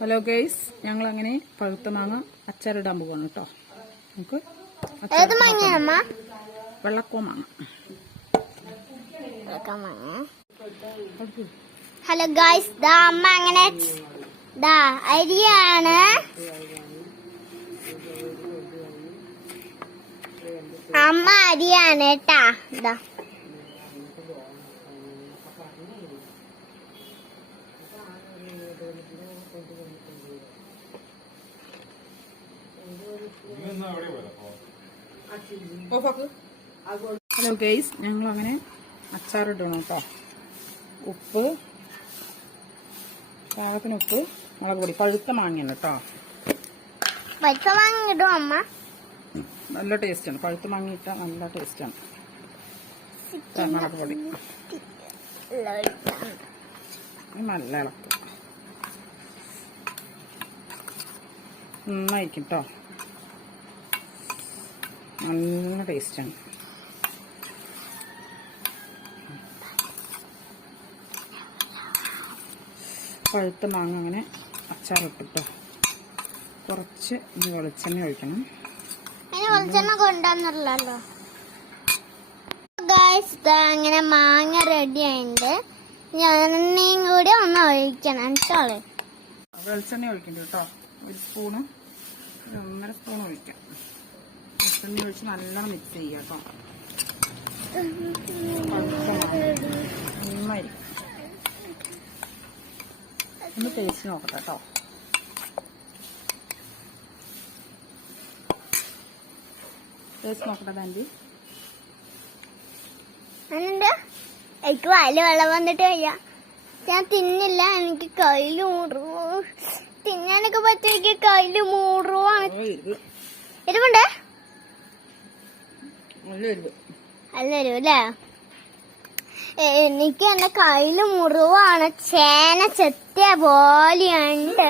Hello guys, ഞങ്ങൾ അങ്ങനെ പഴുത്ത മാങ്ങ അച്ചാറിടാൻ പോവാണ് കേട്ടോ. നമുക്ക് വെള്ളക്കോ മാങ്ങ. ഹലോ ഗൈസ്, ദാ അമ്മ അങ്ങനെ ദാ അരിയാണ്. അമ്മ അരിയാണ് കേട്ടാ. ഇതാ ഹലോ ഗൈസ്, ഞങ്ങൾ അങ്ങനെ അച്ചാറിടണം കേട്ടോ. ഉപ്പ്, പാകത്തിന് ഉപ്പ്, മുളക് പൊടി. പഴുത്ത മാങ്ങയാണ് കേട്ടോ. പഴുത്ത മാങ്ങ ഇടും അമ്മ. നല്ല ടേസ്റ്റാണ്. പഴുത്ത മാങ്ങ ഇട്ടാൽ നല്ല ടേസ്റ്റാണ്. മുളക് പൊടി നല്ല ഇളക്കും. നന്നായിരിക്കും കേട്ടോ. നല്ല ടേസ്റ്റാണ്. പഴുത്ത മാങ്ങ അങ്ങനെ അച്ചാറിട്ടിട്ടോ. കുറച്ച് വെളിച്ചെണ്ണ ഒഴിക്കണം. വെളിച്ചെണ്ണ കൊണ്ടുവന്നില്ലല്ലോ ഗൈസ്. അങ്ങനെ മാങ്ങ റെഡി ആയിട്ടുണ്ട്. എണ്ണയും കൂടി ഒന്ന് ഒഴിക്കണം കേട്ടോ. വെളിച്ചെണ്ണ ഒഴിക്കണ്ട കേട്ടോ. ഒരു സ്പൂണ്, 1.5 സ്പൂൺ ഒഴിക്കാം. വെളിച്ചെണ്ണ ഒഴിച്ച് നല്ലോണം മിക്സ് ചെയ്യാം കേട്ടോ. നന്നായി ഒന്ന് ടേസ്റ്റ് നോക്കട്ടെ കേട്ടോ. ടേസ്റ്റ് നോക്കട്ടെ ആൻറ്റി. എനിക്ക് വായില് വെള്ളം വന്നിട്ട് വയ്യ. ഞാൻ തിന്നില്ല. എനിക്ക് കയ്യില് മുറിവ്. തിന്നാനൊക്കെ പറ്റും. എനിക്ക് കയ്യില് മുറിവാണ്. എരിവുണ്ട്. നല്ല എരിവ് അല്ലേ? എനിക്ക് എന്റെ കയ്യില് മുറിവാണ്. ചേന ചെത്തിയ പോലെയുണ്ട്.